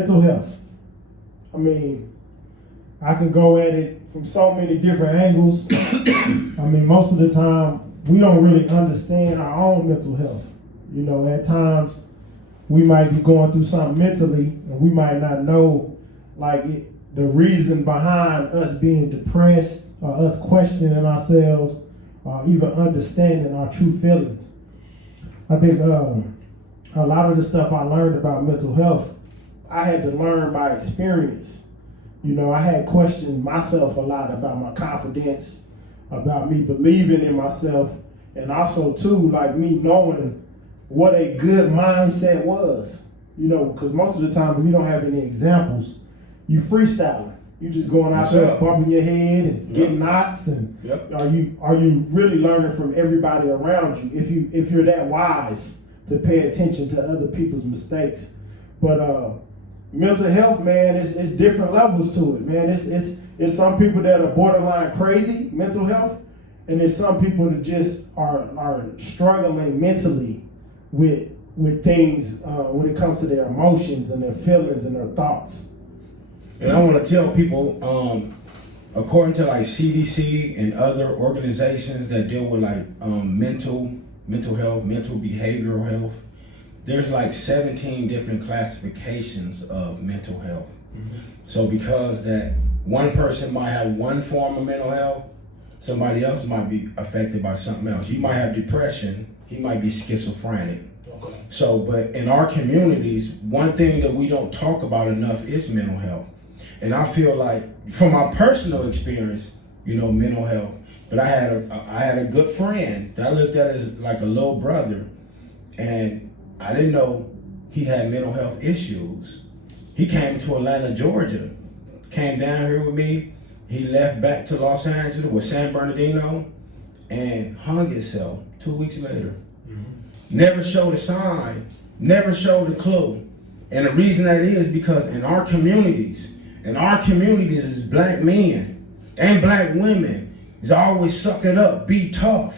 mental health. I mean, I can go at it from so many different angles. I mean, most of the time, we don't really understand our own mental health. You know, at times, we might be going through something mentally, and we might not know, the reason behind us being depressed, or us questioning ourselves, or even understanding our true feelings. I think a lot of the stuff I learned about mental health, I had to learn by experience. You know, I had questioned myself a lot about my confidence, about me believing in myself, and also too, like me knowing what a good mindset was. You know, because most of the time when you don't have any examples, you freestyling. You just going out there bumping your head and getting knots, and are you really learning from everybody around you if you're that wise to pay attention to other people's mistakes? But mental health, man, it's different levels to it, man. It's some people that are borderline crazy mental health, and there's some people that just are struggling mentally with things when it comes to their emotions and their feelings and their thoughts. And I want to tell people, according to like CDC and other organizations that deal with like mental health, mental behavioral health, there's like 17 different classifications of mental health. Mm-hmm. So because that one person might have one form of mental health, somebody else might be affected by something else. You might have depression, he might be schizophrenic. Okay. So, but in our communities, one thing that we don't talk about enough is mental health. And I feel like, from my personal experience, you know, mental health, but I had a good friend that I looked at as like a little brother, and I didn't know he had mental health issues. He came to Atlanta, Georgia, came down here with me. He left back to Los Angeles with San Bernardino and hung himself 2 weeks later. Mm-hmm. Never showed a sign, never showed a clue. And the reason that is because in our communities is black men and black women is always suck it up, be tough.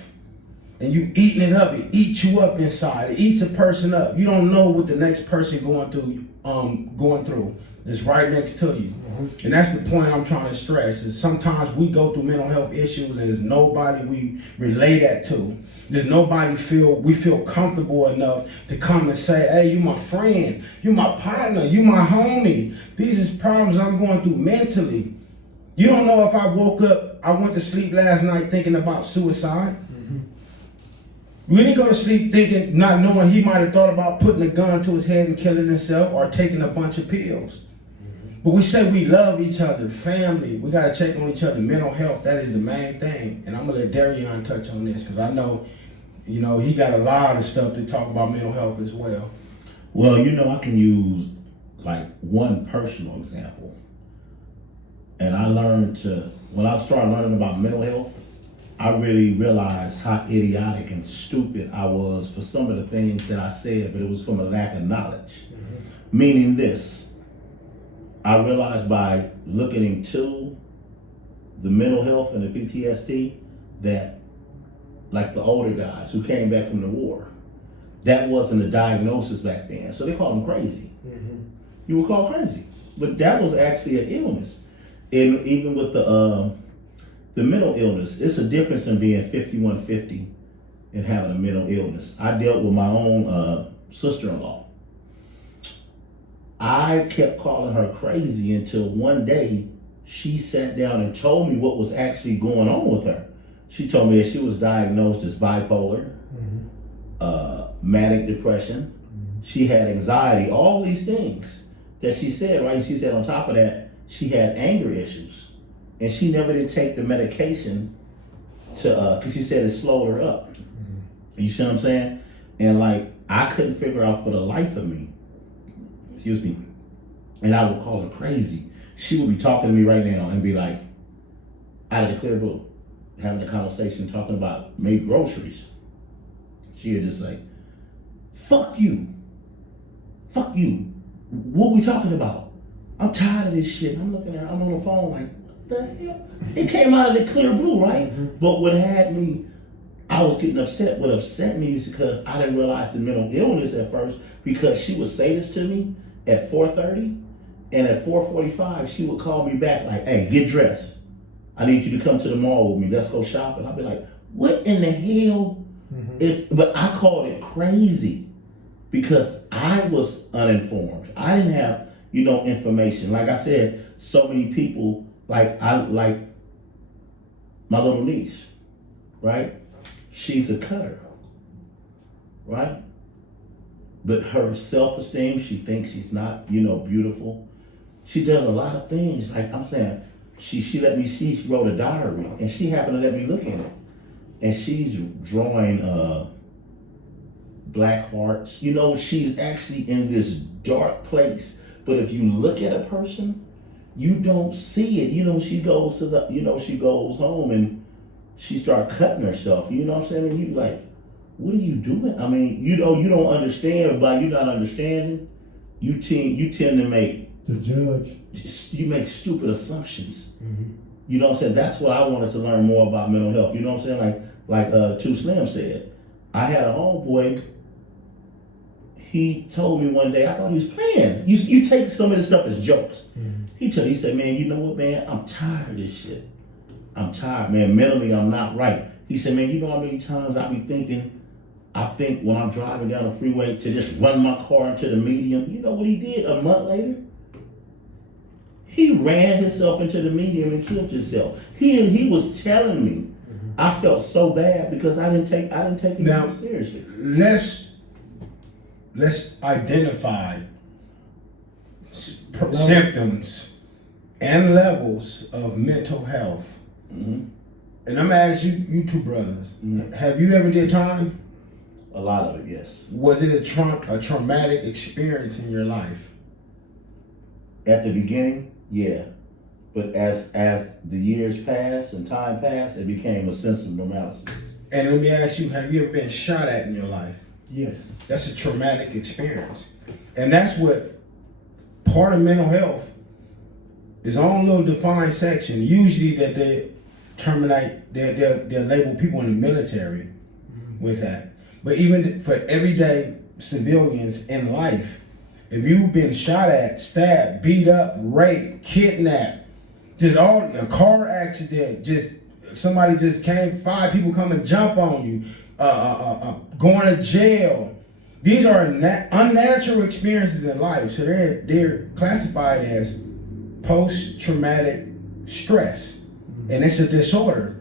And you eating it up, it eats you up inside. It eats a person up. You don't know what the next person going through. It's right next to you. Mm-hmm. And that's the point I'm trying to stress, is sometimes we go through mental health issues and there's nobody we relate that to. There's nobody we feel comfortable enough to come and say, hey, you my friend, you my partner, you my homie. These is problems I'm going through mentally. You don't know if I woke up, I went to sleep last night thinking about suicide. Mm-hmm. We didn't go to sleep thinking, not knowing he might have thought about putting a gun to his head and killing himself or taking a bunch of pills. But we say we love each other, family. We got to check on each other. Mental health, that is the main thing. And I'm going to let Darian touch on this because I know, you know, he got a lot of stuff to talk about mental health as well. Well, you know, I can use like one personal example. And I learned when I started learning about mental health, I really realized how idiotic and stupid I was for some of the things that I said, but it was from a lack of knowledge. Mm-hmm. Meaning this. I realized by looking into the mental health and the PTSD that, like the older guys who came back from the war, that wasn't a diagnosis back then. So they called them crazy. Mm-hmm. You were called crazy. But that was actually an illness. And even with the mental illness, it's a difference in being 5150 and having a mental illness. I dealt with my own sister-in-law. I kept calling her crazy until one day she sat down and told me what was actually going on with her. She told me that she was diagnosed as bipolar, manic depression. Mm-hmm. She had anxiety, all these things that she said, right? She said on top of that, she had anger issues. And she never did take the medication because she said it slowed her up. Mm-hmm. You see what I'm saying? And like, I couldn't figure out for the life of me, and I would call her crazy. She would be talking to me right now and be like, out of the clear blue, having a conversation, talking about maybe groceries. She would just say, fuck you. What we talking about? I'm tired of this shit. I'm looking at her, I'm on the phone like, what the hell? It came out of the clear blue, right? Mm-hmm. But what had me, I was getting upset. What upset me is because I didn't realize the mental illness at first, because she would say this to me at 4:30 And at 4:45, she would call me back like, "Hey, get dressed. I need you to come to the mall with me. Let's go shopping." I'd be like, "What in the hell is?" But I called it crazy because I was uninformed. I didn't have, information. Like I said, so many people like my little niece, right? She's a cutter, right? But her self-esteem, she thinks she's not, beautiful. She does a lot of things. Like I'm saying, she let me see, she wrote a diary and she happened to let me look in it. And she's drawing black hearts. She's actually in this dark place. But if you look at a person, you don't see it. She goes she goes home and she start cutting herself. You know what I'm saying? And you like, what are you doing? I mean, you don't understand, but you're not understanding. You tend to make To judge. you make stupid assumptions. You know what I'm saying? That's what I wanted to learn more about mental health. You know what I'm saying? Like Too Slim said, I had a homeboy. He told me one day, I thought he was playing. You take some of this stuff as jokes. He said, "Man, you know what, man? I'm tired of this shit. I'm tired, man. Mentally, I'm not right." He said, "Man, you know how many times I think when I'm driving down the freeway to just run my car into the median." You know what he did a month later? He ran himself into the median and killed himself. He was telling me. I felt so bad because I didn't take it Now, seriously. Let's identify symptoms and levels of mental health. And I'm gonna ask you two brothers, have you ever did time? A lot of it, yes. Was it a traumatic experience in your life? At the beginning, yeah. But as the years passed and time passed, it became a sense of normalcy. And let me ask you, have you ever been shot at in your life? Yes. That's a traumatic experience. And that's what part of mental health is own little defined section, usually that they terminate, they'll label people in the military with that. But even for everyday civilians in life, if you've been shot at, stabbed, beat up, raped, kidnapped, just a car accident, just somebody just came, 5 people come and jump on you, going to jail. These are unnatural experiences in life, so they're classified as post-traumatic stress, and it's a disorder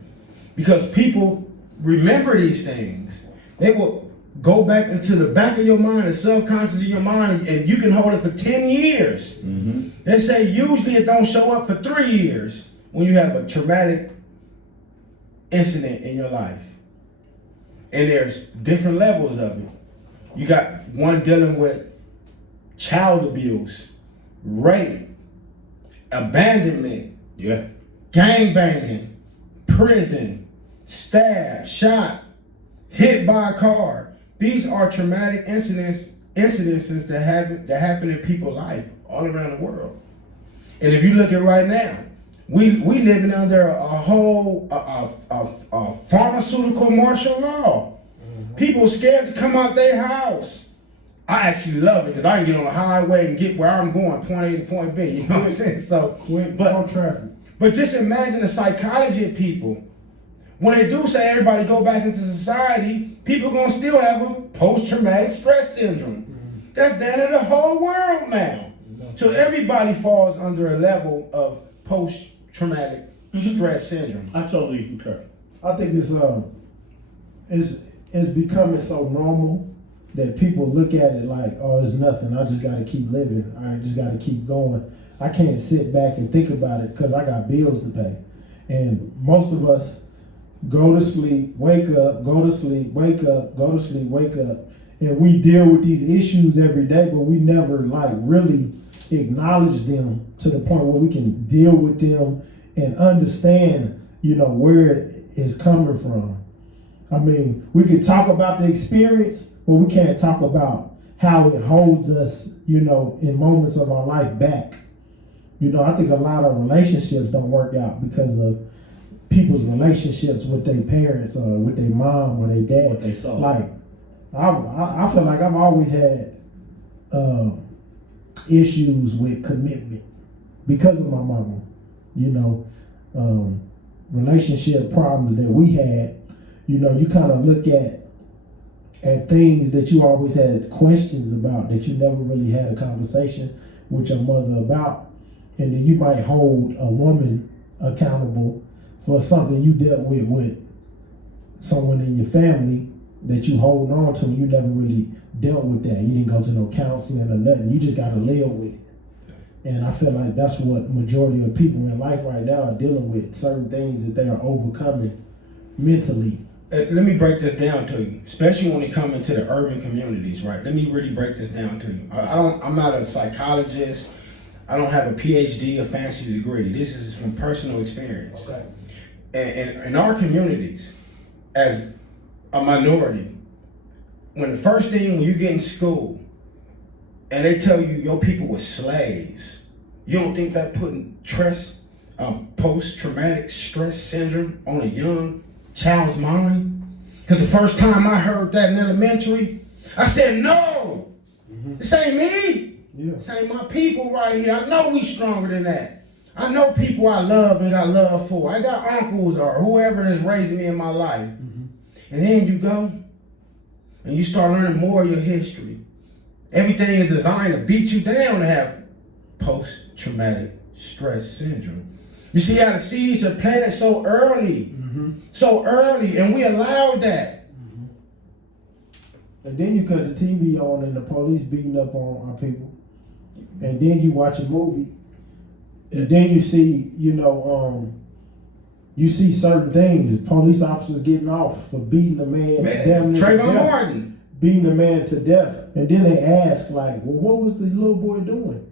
because people remember these things. They will go back into the back of your mind, the subconscious of your mind, and you can hold it for 10 years. They say usually it don't show up for 3 years when you have a traumatic incident in your life. And there's different levels of it. You got one dealing with child abuse, rape, abandonment, gang banging, prison, stab, shot, hit by a car. These are traumatic incidences that happen in people's life all around the world. And if you look at right now, we living under a whole pharmaceutical martial law. People scared to come out their house. I actually love it because I can get on the highway and get where I'm going, point A to point B. You know what I'm saying? So, on traffic. But just imagine the psychology of people. When they do say everybody go back into society, people gonna still have a post-traumatic stress syndrome. That's down to the whole world now. So everybody falls under a level of post-traumatic stress syndrome. I totally concur. I think it's becoming so normal that people look at it like, oh, it's nothing. I just gotta keep living. I just gotta keep going. I can't sit back and think about it because I got bills to pay. And most of us go to sleep, wake up, go to sleep, wake up, go to sleep, wake up. And we deal with these issues every day, but we never really acknowledge them to the point where we can deal with them and understand, where it is coming from. I mean, we could talk about the experience, but we can't talk about how it holds us, in moments of our life back. I think a lot of relationships don't work out because of people's relationships with their parents or with their mom or their dad. What they saw. Like, I feel like I've always had issues with commitment because of my mama. You know, relationship problems that we had. You know, you kind of look at things that you always had questions about that you never really had a conversation with your mother about, and then you might hold a woman accountable for something you dealt with someone in your family that you hold on to, and you never really dealt with that. You didn't go to no counseling or nothing. You just got to live with it. And I feel like that's what majority of people in life right now are dealing with, certain things that they are overcoming mentally. Let me break this down to you, especially when it comes into the urban communities, right? Let me really break this down to you. I'm not a psychologist. I don't have a PhD, a fancy degree. This is from personal experience. Okay. And in our communities, as a minority, when the first thing when you get in school and they tell you your people were slaves, you don't think that putting post-traumatic stress syndrome on a young child's mind? Because the first time I heard that in elementary, I said, no, this ain't me. Yeah. This ain't my people right here. I know we stronger than that. I know people I love and got love for. I got uncles or whoever is raising me in my life. And then you go and you start learning more of your history. Everything is designed to beat you down to have post-traumatic stress syndrome. You see how the seeds are planted so early. So early, and we allowed that. And then you cut the TV on and the police beating up on our people. And then you watch a movie. And then you see, you see certain things. Police officers getting off for beating a man damn near to Trayvon death. Martin. Beating a man to death. And then they ask, like, well, what was the little boy doing?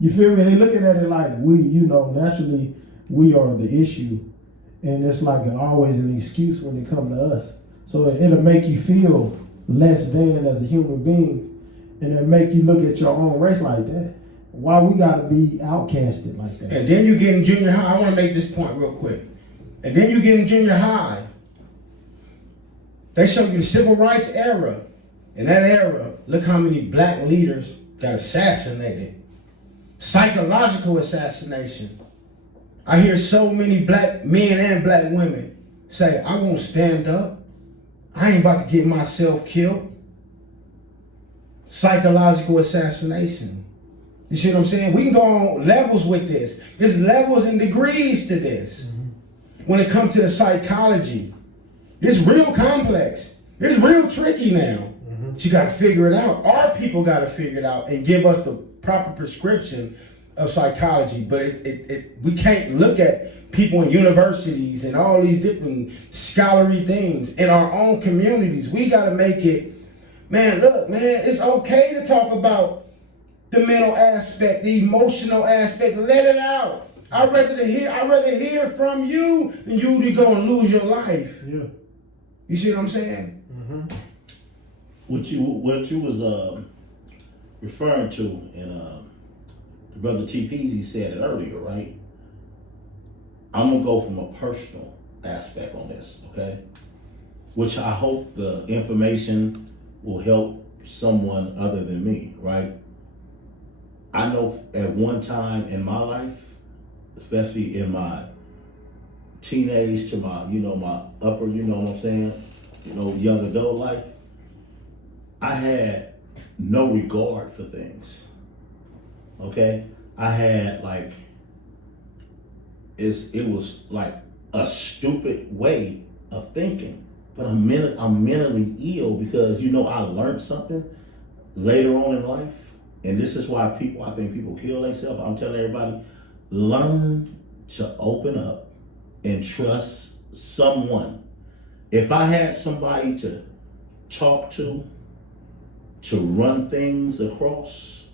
You feel me? They looking at it like naturally we are the issue. And it's like always an excuse when it comes to us. So it'll make you feel less than as a human being. And it'll make you look at your own race like that. Why we gotta be outcasted like that? And then you get in junior high. I want to make this point real quick. And then you get in junior high. They show you the civil rights era. In that era, look how many black leaders got assassinated. Psychological assassination. I hear so many black men and black women say, I won't stand up. I ain't about to get myself killed. Psychological assassination. You see what I'm saying? We can go on levels with this. There's levels and degrees to this. When it comes to the psychology, it's real complex. It's real tricky now. But you got to figure it out. Our people got to figure it out and give us the proper prescription of psychology. But we can't look at people in universities and all these different scholarly things in our own communities. We got to make it, man, look, man, it's okay to talk about the mental aspect, the emotional aspect. Let it out. I'd rather hear from you than you to go and lose your life. Yeah. You see what I'm saying? What you was referring to, and the brother T. Peasy said it earlier, right? I'm gonna go from a personal aspect on this, okay? Which I hope the information will help someone other than me, right? I know at one time in my life, especially in my teenage to my, my upper, what I'm saying, young adult life, I had no regard for things. Okay? I had it was like a stupid way of thinking. But I'm mentally ill because I learned something later on in life. And this is why I think people kill themselves. I'm telling everybody, learn to open up and trust someone. If I had somebody to talk to run things across,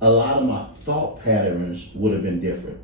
a lot of my thought patterns would have been different.